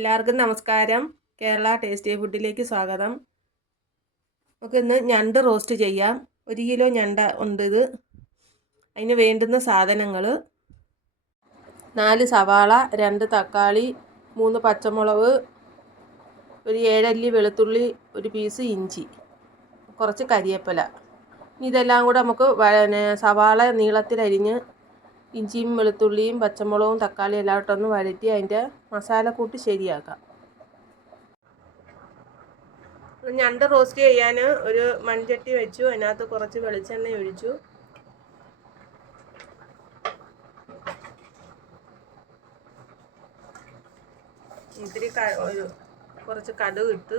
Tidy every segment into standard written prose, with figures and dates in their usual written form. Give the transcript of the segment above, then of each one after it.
എല്ലാവർക്കും നമസ്കാരം. കേരള ടേസ്റ്റി ഫുഡിലേക്ക് സ്വാഗതം. നമുക്ക് ഇന്ന് ഞണ്ട് റോസ്റ്റ് ചെയ്യാം. 1 കിലോ ഞണ്ട് ഉണ്ട് ഇത്. അതിന് വേണ്ടുന്ന സാധനങ്ങൾ: 4 സവാള, 2 തക്കാളി, 3 പച്ചമുളക്, ഒരു 7 അല്ലി വെളുത്തുള്ളി, ഒരു പീസ് ഇഞ്ചി, കുറച്ച് കരിയേപ്പില. ഇതെല്ലാം കൂടെ നമുക്ക് സവാള നീളത്തിലരിഞ്ഞ് ഇഞ്ചിയും വെളുത്തുള്ളിയും പച്ചമുളകും തക്കാളിയും എല്ലാം ഇട്ടൊന്ന് വഴറ്റി അതിൻ്റെ മസാലക്കൂട്ട് ശരിയാക്കാം. ഞണ്ട് റോസ്റ്റ് ചെയ്യാൻ ഒരു മൺചട്ടി വെച്ചു. അതിനകത്ത് കുറച്ച് വെളിച്ചെണ്ണ ഒഴിച്ചു. ഇത്തിരി കുറച്ച് കടുക് ഇട്ട്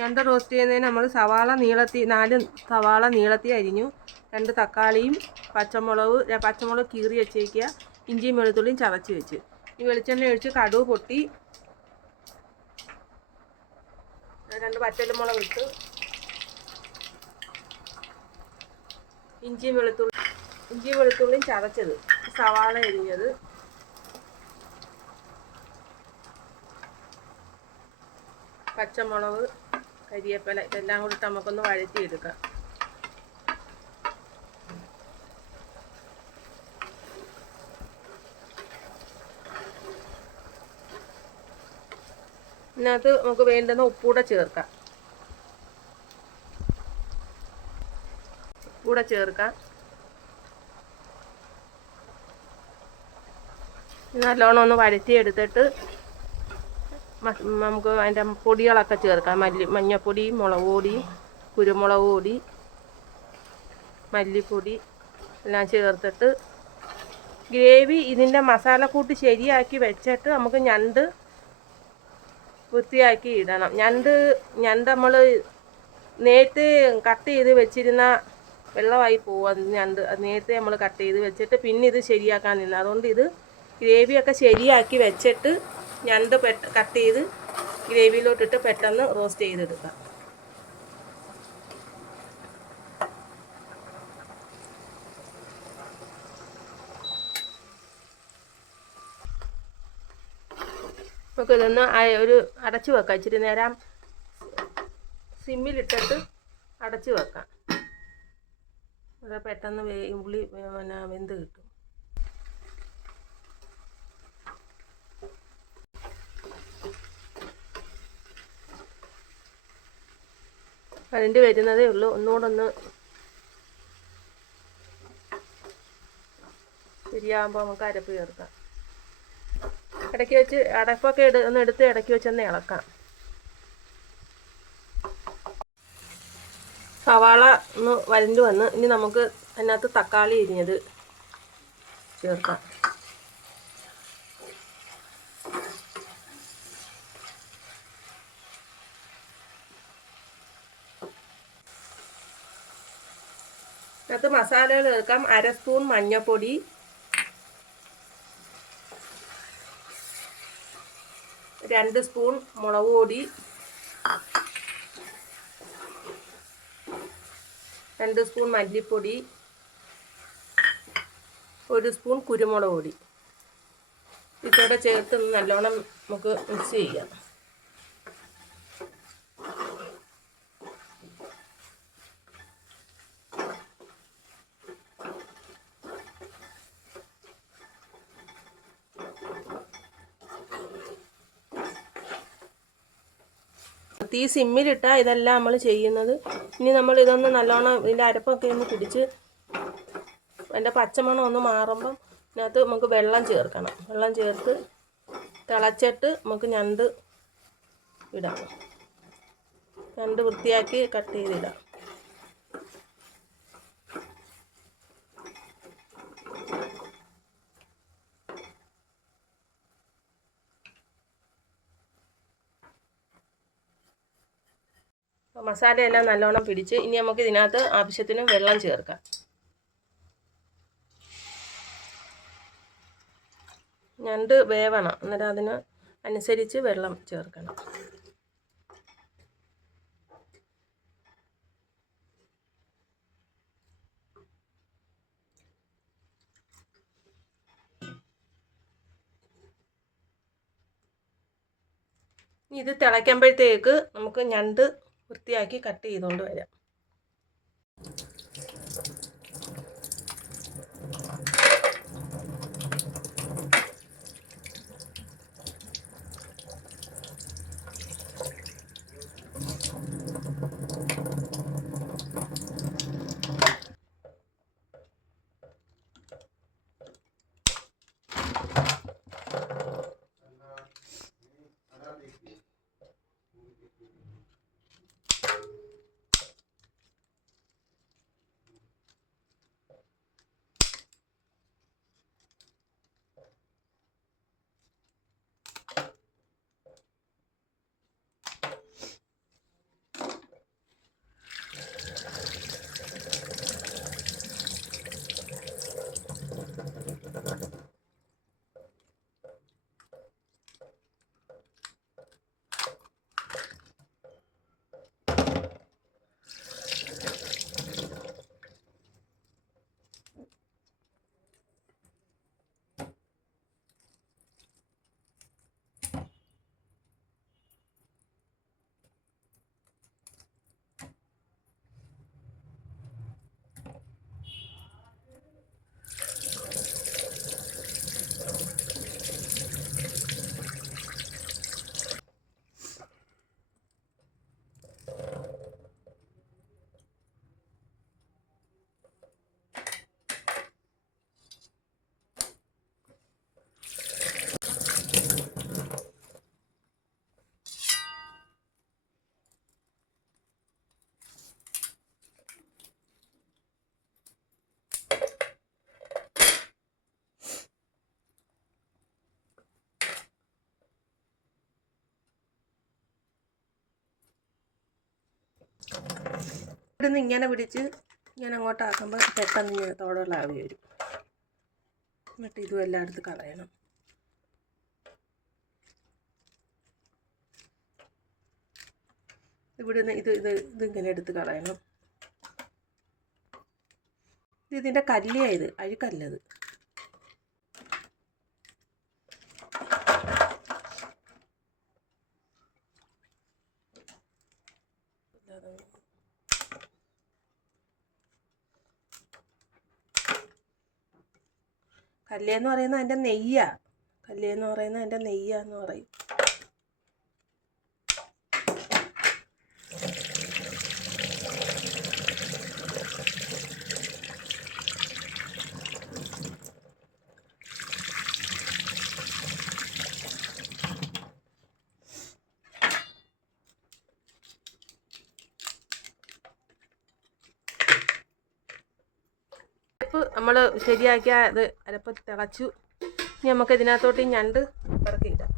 ഞണ്ട് റോസ്റ്റ് ചെയ്യുന്നതിന് നമ്മൾ 4 സവാള നീളത്തിൽ അരിഞ്ഞു, 2 തക്കാളിയും പച്ചമുളക് കീറി വെച്ചേക്കുക, ഇഞ്ചിയും വെളുത്തുള്ളിയും ചതച്ച് വെച്ച്. ഈ വെളിച്ചെണ്ണ ഒഴിച്ച് കടുക് പൊട്ടി 2 പച്ചമുളക് ഇട്ട് ഇഞ്ചിയും വെളുത്തുള്ളിയും ചതച്ചത്, സവാള അരിഞ്ഞത്, പച്ചമുളക്, കരിയേപ്പില ഇതെല്ലാം കൂടി നമുക്കൊന്ന് വഴറ്റിയെടുക്കാം. ഇതിനകത്ത് നമുക്ക് വേണ്ടുന്ന ഉപ്പൂടെ ചേർക്കാം. നല്ലോണം ഒന്ന് വഴറ്റിയെടുത്തിട്ട് നമുക്ക് അതിൻ്റെ പൊടികളൊക്കെ ചേർക്കാം. മഞ്ഞൾപ്പൊടി, മുളക് പൊടി, കുരുമുളക് പൊടി, മല്ലിപ്പൊടി എല്ലാം ചേർത്തിട്ട് ഗ്രേവി ഇതിൻ്റെ മസാലക്കൂട്ട് ശരിയാക്കി വെച്ചിട്ട് നമുക്ക് ഞണ്ട് വൃത്തിയാക്കി ഇടണം. ഞണ്ട് നമ്മൾ നേരത്തെ കട്ട് ചെയ്ത് വെച്ചിരുന്ന വെള്ളമായി പോകും. ഞണ്ട് നേരത്തെ നമ്മൾ കട്ട് ചെയ്ത് വെച്ചിട്ട് പിന്നെ ഇത് ശരിയാക്കാൻ നിന്ന്, അതുകൊണ്ട് ഇത് ഗ്രേവിയൊക്കെ ശരിയാക്കി വെച്ചിട്ട് ഞണ്ട് കട്ട് ചെയ്ത് ഗ്രേവിയിലോട്ടിട്ട് പെട്ടെന്ന് റോസ്റ്റ് ചെയ്തെടുക്കാം. നമുക്ക് ഇതൊന്ന് ഒരു അടച്ചു വെക്കാം. ഇച്ചിരി നേരം സിമ്മിലിട്ടിട്ട് അടച്ചു വെക്കാം. അത് പെട്ടെന്ന് ഉള്ളി വെന്ത് കിട്ടും. അതിൻ്റെ വരുന്നതേ ഉള്ളൂ. ഒന്നുകൂടെ ശരിയാകുമ്പോൾ നമുക്ക് അരപ്പ് ചേർക്കാം. ഇടയ്ക്ക് വെച്ച് അടപ്പൊക്കെ എടുത്ത് ഇടയ്ക്ക് വെച്ചൊന്ന് ഇളക്കാം. സവാള ഒന്ന് വഴണ്ട് വന്ന് ഇനി നമുക്ക് അതിനകത്ത് തക്കാളി അരിഞ്ഞത് ചേർക്കാം. അതിനകത്ത് മസാലകൾ ചേർക്കാം. 1/2 സ്പൂൺ മഞ്ഞൾപ്പൊടി, 2 സ്പൂൺ മുളക് പൊടി, 2 സ്പൂൺ മല്ലിപ്പൊടി, 1 സ്പൂൺ കുരുമുളക് പൊടി. ഇതോടെ ചേർത്ത് നല്ലോണം നമുക്ക് മിക്സ് ചെയ്യാം. തീ സിമ്മിലിട്ടാണ് ഇതെല്ലാം നമ്മൾ ചെയ്യുന്നത്. ഇനി നമ്മൾ ഇതൊന്ന് നല്ലോണം ഇതിൻ്റെ അരപ്പൊക്കെ ഒന്ന് പിടിച്ച് അതിൻ്റെ പച്ചമണം ഒന്ന് മാറുമ്പം ഇതിനകത്ത് നമുക്ക് വെള്ളം ചേർക്കണം. വെള്ളം ചേർത്ത് തിളച്ചിട്ട് നമുക്ക് ഞണ്ട് ഇടാം. ഞണ്ട് വൃത്തിയാക്കി കട്ട് ചെയ്തിടാം. മസാലയെല്ലാം നല്ലോണം പിടിച്ച് ഇനി നമുക്ക് ഇതിനകത്ത് ആവശ്യത്തിന് വെള്ളം ചേർക്കാം. ഞണ്ട് വേവണം, അന്നേരം അതിന് അനുസരിച്ച് വെള്ളം ചേർക്കണം. ഇത് തിളയ്ക്കുമ്പോഴത്തേക്ക് നമുക്ക് ഞണ്ട് വൃത്തിയാക്കി കട്ട് ചെയ്തുകൊണ്ട് വരാം. ഇവിടുന്ന് ഇങ്ങനെ പിടിച്ച് ഇങ്ങനെ അങ്ങോട്ടാക്കുമ്പോൾ പെട്ടെന്ന് ഇങ്ങനെ തോടുള്ള ആവി വരും. എന്നിട്ട് ഇതും എല്ലാം എടുത്ത് കളയണം. ഇവിടുന്ന് ഇതിങ്ങനെ എടുത്ത് കളയണം. ഇതിൻ്റെ കല്ലിയായത്, അഴുക്കല്ലത്. കല്ലേന്ന് പറയുന്നത് അതിൻ്റെ നെയ്യാണ്. കല്ലേന്ന് പറയുന്നത് അതിൻ്റെ നെയ്യാന്ന് പറയും. നമ്മൾ ശരിയാക്കിയ അത് അരപ്പ് തിളച്ചു. ഇനി നമുക്ക് ഇതിനകത്തോട്ട് ഈ ഞണ്ട് ഇറക്കിയിടാം.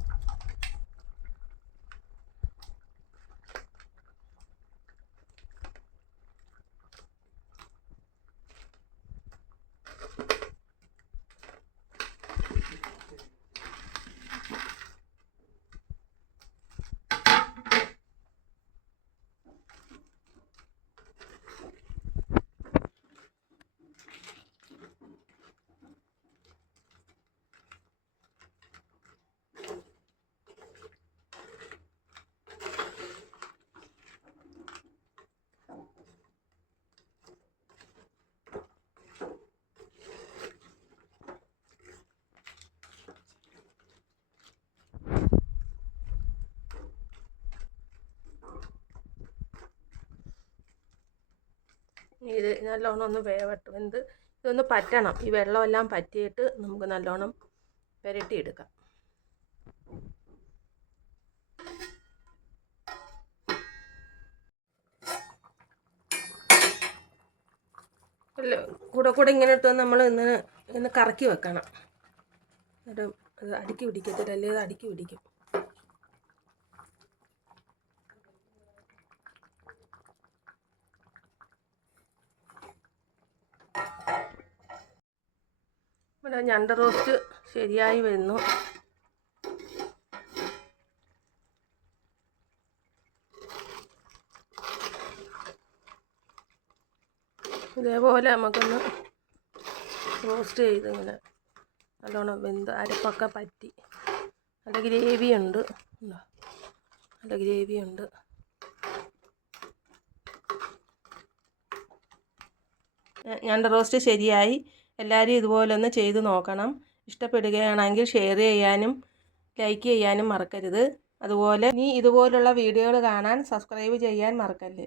ഇത് നല്ലോണം ഒന്ന് വേവട്ടും. ഇതൊന്ന് പറ്റണം. ഈ വെള്ളമെല്ലാം പറ്റിയിട്ട് നമുക്ക് നല്ലോണം പുരട്ടിയെടുക്കാം. കൂടെ ഇങ്ങനെ ഇട്ട് നമ്മൾ ഇന്ന് കറക്കി വെക്കണം. എന്നിട്ട് അത് അടുക്കി പിടിക്കത്തില്ല, അല്ലെങ്കിൽ അത് അടുക്കി പിടിക്കും. ഇവിടെ ഞണ്ട് റോസ്റ്റ് ശരിയായി വരുന്നു. ഇതേപോലെ നമുക്കൊന്ന് റോസ്റ്റ് ചെയ്ത് ഇങ്ങനെ നല്ലോണം വെന്ത് അരപ്പൊക്കെ പറ്റി നല്ല ഗ്രേവി ഉണ്ട്. നല്ല ഗ്രേവിയുണ്ട്. ഞണ്ട് റോസ്റ്റ് ശരിയായി. എല്ലാവരും ഇതുപോലെ ഒന്ന് ചെയ്ത് നോക്കണം. ഇഷ്ടപ്പെടുകയാണെങ്കിൽ ഷെയർ ചെയ്യാനും ലൈക്ക് ചെയ്യാനും മറക്കരുത്. അതുപോലെ ഇനി ഇതുപോലുള്ള വീഡിയോകൾ കാണാൻ സബ്സ്ക്രൈബ് ചെയ്യാൻ മറക്കല്ലേ.